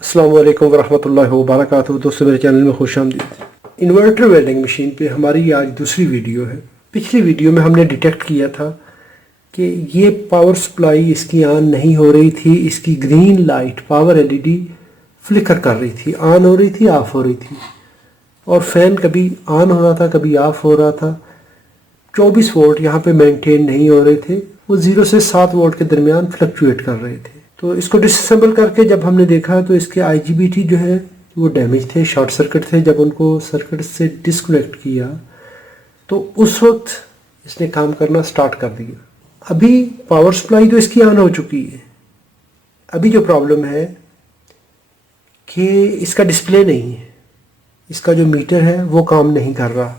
अस्सलाम वालेकुम वरहमतुल्लाहि वबरकातुहू। दोस्तों, मेरे चैनल में खुश आमदीद। इन्वर्टर वेल्डिंग मशीन पे हमारी आज दूसरी वीडियो है। पिछली वीडियो में हमने डिटेक्ट किया था कि ये पावर सप्लाई इसकी ऑन नहीं हो रही थी। इसकी green light power LED flicker कर रही थी, ऑन हो रही थी, ऑफ हो रही थी, और फैन कभी ऑन हो रहा था, कभी ऑफ हो रहा था। 24 वोल्ट यहाँ पे मेंटेन नहीं हो रहे थे, वो 0 से 7 वोल्ट के दरमियान फ्लक्चुएट कर रहे थे। तो इसको डिसअसेंबल करके जब हमने देखा तो इसके आईजीबीटी जो है वो डैमेज थे, शॉर्ट सर्किट थे। जब उनको सर्किट से डिस्कनेक्ट किया तो उस वक्त इसने काम करना स्टार्ट कर दिया। अभी पावर सप्लाई तो इसकी ऑन हो चुकी है। अभी जो प्रॉब्लम है कि इसका डिस्प्ले नहीं है, इसका जो मीटर है वो काम नहीं कर रहा।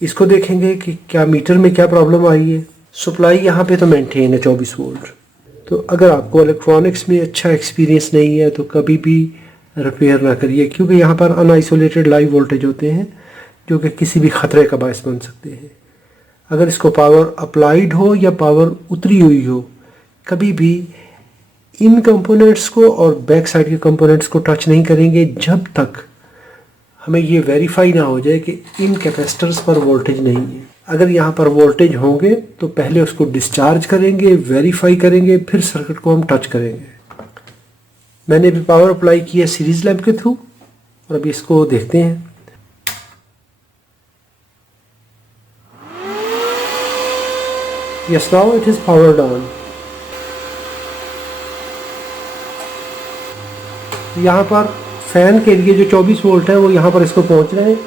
इसको देखेंगे कि क्या मीटर में क्या प्रॉब्लम आई है। सप्लाई यहाँ पे तो मेंटेन है 24 वोल्ट। तो अगर आपको इलेक्ट्रॉनिक्स में अच्छा एक्सपीरियंस नहीं है तो कभी भी रिपेयर ना करिए, क्योंकि यहाँ पर अनआइसोलेटेड लाइव वोल्टेज होते हैं जो कि किसी भी ख़तरे का बायस बन सकते हैं। अगर इसको पावर अप्लाइड हो या पावर उतरी हुई हो, कभी भी इन कंपोनेंट्स को और बैक साइड के कंपोनेंट्स को टच नहीं करेंगे जब तक हमें ये वेरीफाई ना हो जाए कि इन कैपेसिटर्स पर वोल्टेज नहीं है। अगर यहाँ पर वोल्टेज होंगे तो पहले उसको डिस्चार्ज करेंगे, वेरीफाई करेंगे, फिर सर्किट को हम टच करेंगे। मैंने भी पावर अप्लाई किया सीरीज लैंप के थ्रू, और अभी इसको देखते हैं। Yes, now it is powered on. यहाँ पर फैन के लिए जो 24 वोल्ट है वो यहाँ पर इसको पहुँच रहे हैं,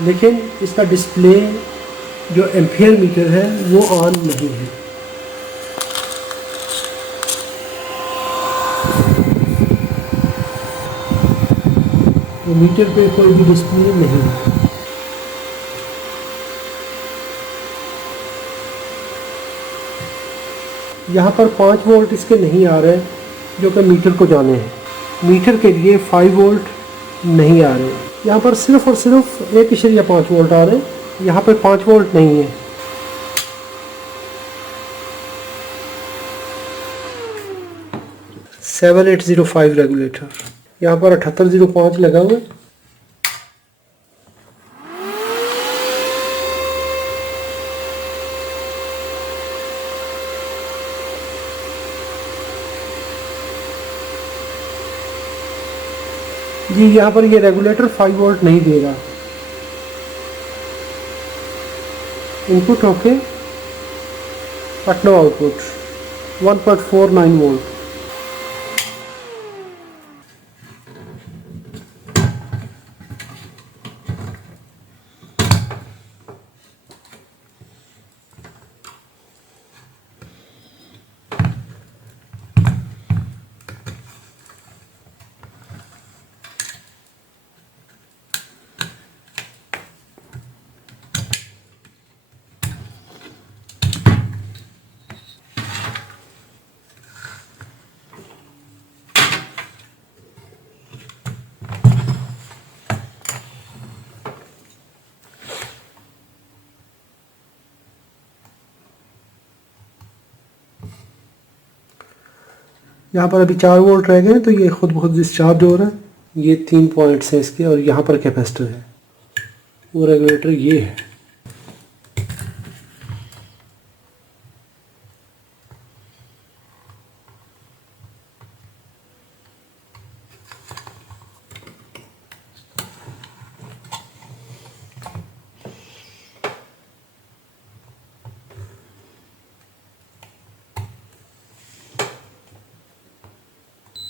लेकिन इसका डिस्प्ले जो एम्पियर मीटर है वो ऑन नहीं है। तो मीटर पे कोई भी डिस्प्ले नहीं है। यहाँ पर 5 वोल्ट इसके नहीं आ रहे जो कि मीटर को जाने हैं। मीटर के लिए 5 वोल्ट नहीं आ रहे। यहाँ पर सिर्फ और सिर्फ 1.5 वोल्ट आ रहे हैं। यहाँ पर 5 वोल्ट नहीं है। सेवन 7805 रेगुलेटर, यहाँ पर 7805 लगा हुआ है। जी, यहाँ पर ये रेगुलेटर 5 वोल्ट नहीं देगा। इनपुट होके पटना आउटपुट 1.49 वोल्ट। यहाँ पर अभी 4 वोल्ट रह गए, तो ये खुद ब खुद डिस्चार्ज हो रहा है। ये 3 पॉइंट्स हैं इसके, और यहाँ पर कैपेसिटर है। वो रेगुलेटर ये है।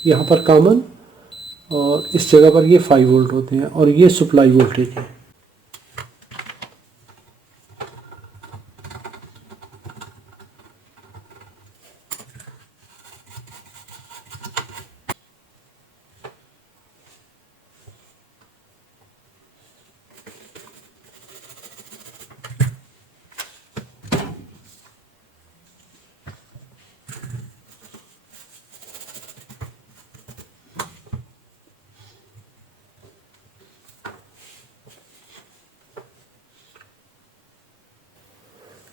यहाँ पर कॉमन, और इस जगह पर ये 5 वोल्ट होते हैं, और ये सप्लाई वोल्टेज है।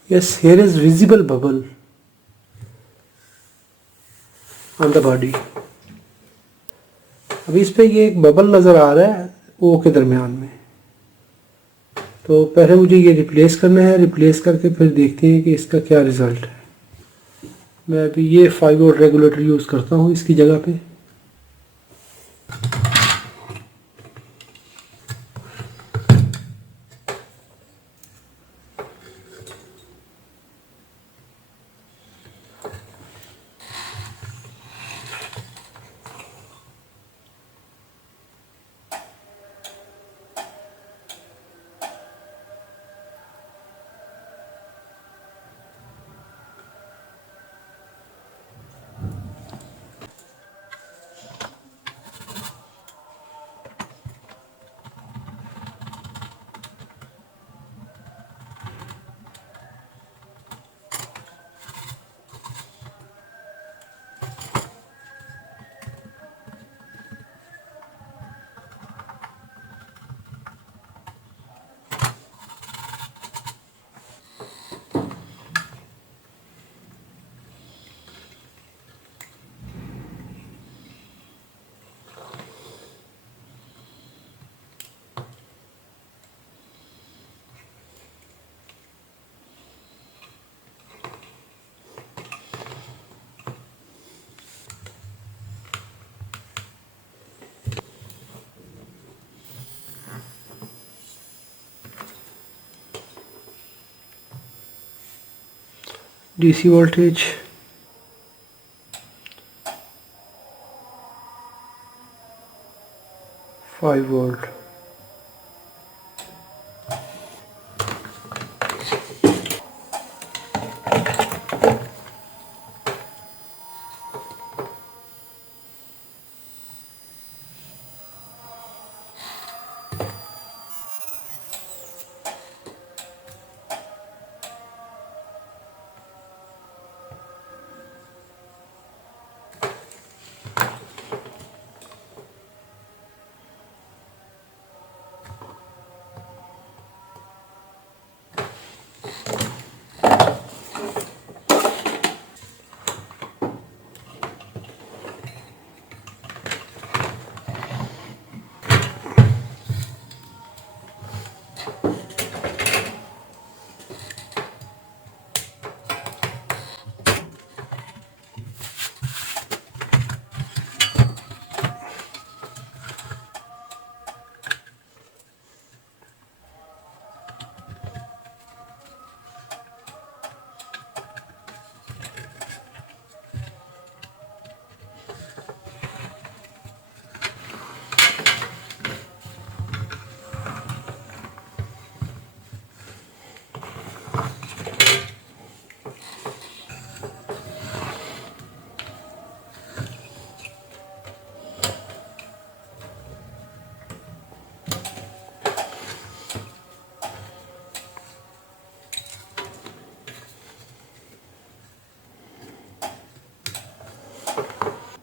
Yes, here is visible bubble on the body. अभी इस पे ये एक बबल नज़र आ रहा है ओ के दरमियान में, तो पहले मुझे ये रिप्लेस करना है। रिप्लेस करके फिर देखते हैं कि इसका क्या रिज़ल्ट है। मैं अभी ये 5 वोल्ट रेगुलेटर यूज़ करता हूँ इसकी जगह पे। DC voltage 5 volt.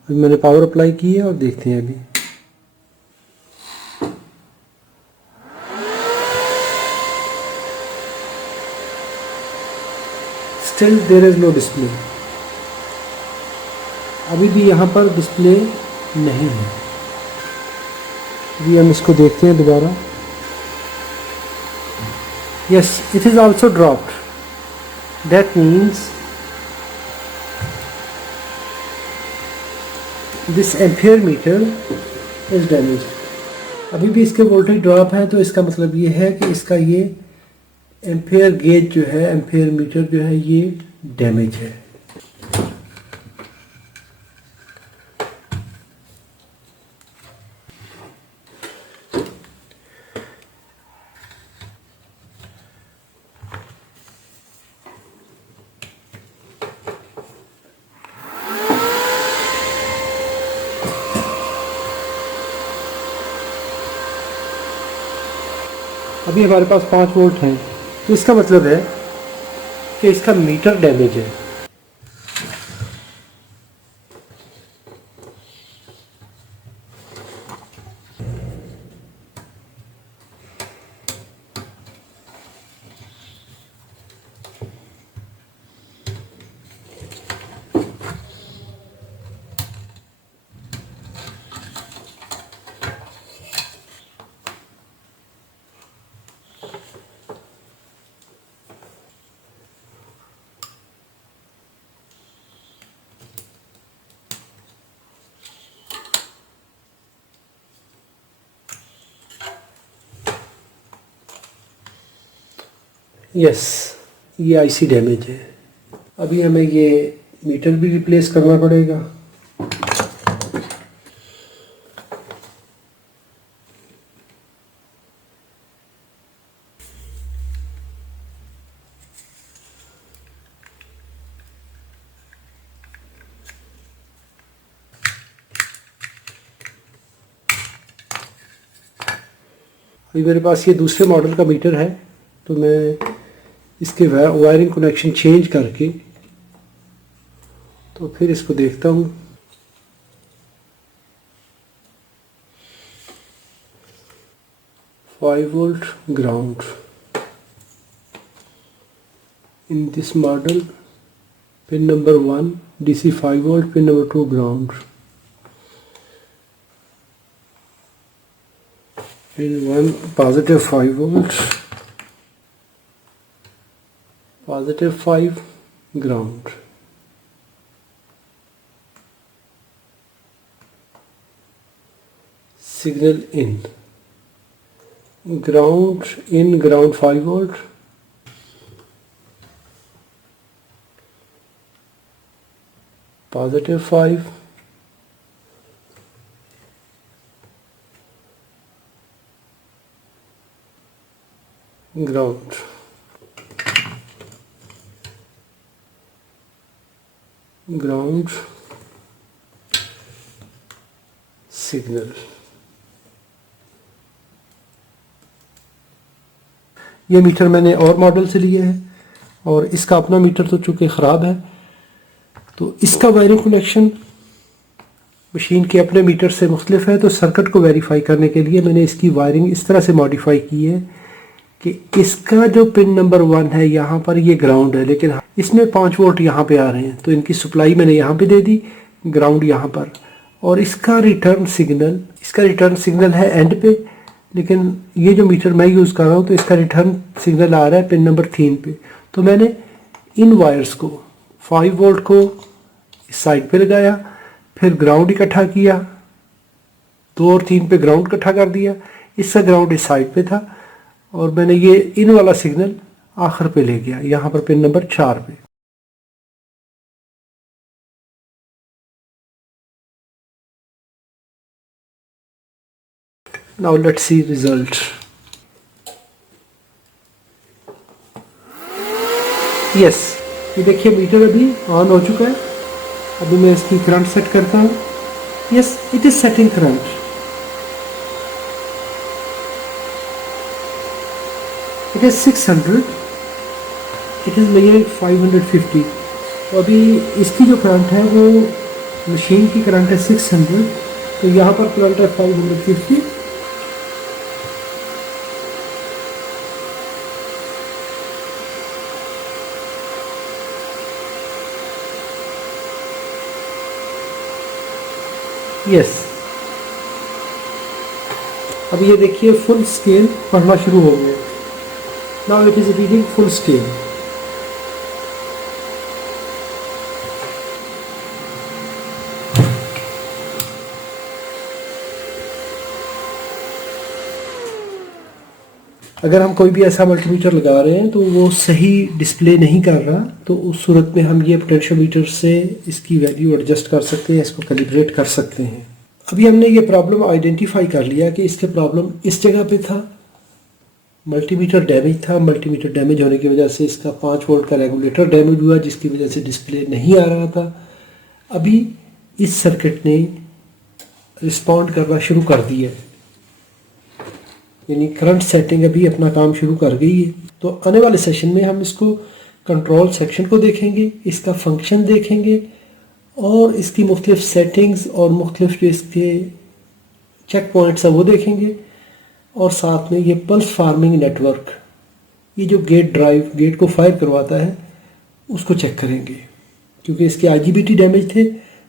अभी मैंने पावर अप्लाई की है और देखते हैं अभी। Still there is no display. अभी भी यहाँ पर डिस्प्ले नहीं है। अभी हम इसको देखते हैं दोबारा। Yes, it is also dropped. That means this ampere meter is damaged. अभी भी इसके वोल्टेज ड्रॉप है, तो इसका मतलब ये है कि इसका ये एम्पियर गेज जो है, एम्पियर मीटर जो है, ये डैमेज है। अभी हमारे पास 5 वोल्ट हैं, तो इसका मतलब है कि इसका मीटर डैमेज है। यस, ये आईसी डैमेज है। अभी हमें ये मीटर भी रिप्लेस करना पड़ेगा। अभी मेरे पास ये दूसरे मॉडल का मीटर है, तो मैं इसके वायरिंग कनेक्शन चेंज करके तो फिर इसको देखता हूँ। Five volt ground in this model, pin number 1 DC 5 volt, pin number 2 ground, pin 1 positive 5 volts, positive 5 ground, signal in, ground 5 volt, positive 5, ground. Ground signal. ये मीटर मैंने और मॉडल से लिए है और इसका अपना मीटर तो चूंकि ख़राब है, तो इसका वायरिंग कनेक्शन मशीन के अपने मीटर से मुख्तलिफ है। तो सर्किट को वेरीफाई करने के लिए मैंने इसकी वायरिंग इस तरह से मॉडिफाई की है कि इसका जो पिन नंबर 1 है यहाँ पर ये ग्राउंड है, लेकिन इसमें 5 वोल्ट यहाँ पे आ रहे हैं, तो इनकी सप्लाई मैंने यहाँ पे दे दी, ग्राउंड यहाँ पर। और इसका रिटर्न सिग्नल है एंड पे, लेकिन ये जो मीटर मैं यूज़ कर रहा हूँ तो इसका रिटर्न सिग्नल आ रहा है पिन नंबर 3 पे। तो मैंने इन वायर्स को 5 वोल्ट को इस साइड पे लगाया, फिर ग्राउंड इकट्ठा किया, 2 और 3 पे ग्राउंड इकट्ठा कर दिया, इसका ग्राउंड इस साइड पे था, और मैंने ये इन वाला सिग्नल आखिर पे ले गया, यहाँ पर पिन नंबर 4 पे। Now let's see result. Yes, ये देखिए मीटर अभी ऑन हो चुका है। अभी मैं इसकी करंट सेट करता हूँ। Yes, it is setting current. It is 600, it is measuring 550। तो अभी इसकी जो करंट है वो मशीन की करंट है 600, तो यहाँ पर करंट है 550। यस, अब ये देखिए फुल स्केल पढ़ना शुरू हो गया। Now it is reading full scale. अगर हम कोई भी ऐसा मल्टीमीटर लगा रहे हैं तो वो सही डिस्प्ले नहीं कर रहा, तो उस सूरत में हम ये पोटेंशियोमीटर से इसकी वैल्यू एडजस्ट कर सकते हैं, इसको कैलिब्रेट कर सकते हैं। अभी हमने ये प्रॉब्लम आइडेंटिफाई कर लिया कि इसके प्रॉब्लम इस जगह पे था, मल्टीमीटर डैमेज था। मल्टीमीटर डैमेज होने की वजह से इसका 5 वोल्ट का रेगुलेटर डैमेज हुआ, जिसकी वजह से डिस्प्ले नहीं आ रहा था। अभी इस सर्किट ने रिस्पॉन्ड करना शुरू कर दिया है, यानी करंट सेटिंग अभी अपना काम शुरू कर गई है। तो आने वाले सेशन में हम इसको कंट्रोल सेक्शन को देखेंगे, इसका फंक्शन देखेंगे और इसकी मुख्तलिफ सेटिंग्स और मुख्तलिफ जो इसके चेक पॉइंट्स हैं वो देखेंगे। और साथ में ये पल्स फार्मिंग नेटवर्क, ये जो गेट को फायर करवाता है उसको चेक करेंगे, क्योंकि इसके IGBT डैमेज थे।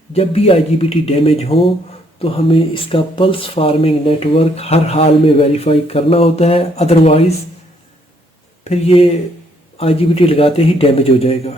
जब भी IGBT डैमेज हो तो हमें इसका पल्स फार्मिंग नेटवर्क हर हाल में वेरीफाई करना होता है, अदरवाइज़ फिर ये IGBT लगाते ही डैमेज हो जाएगा।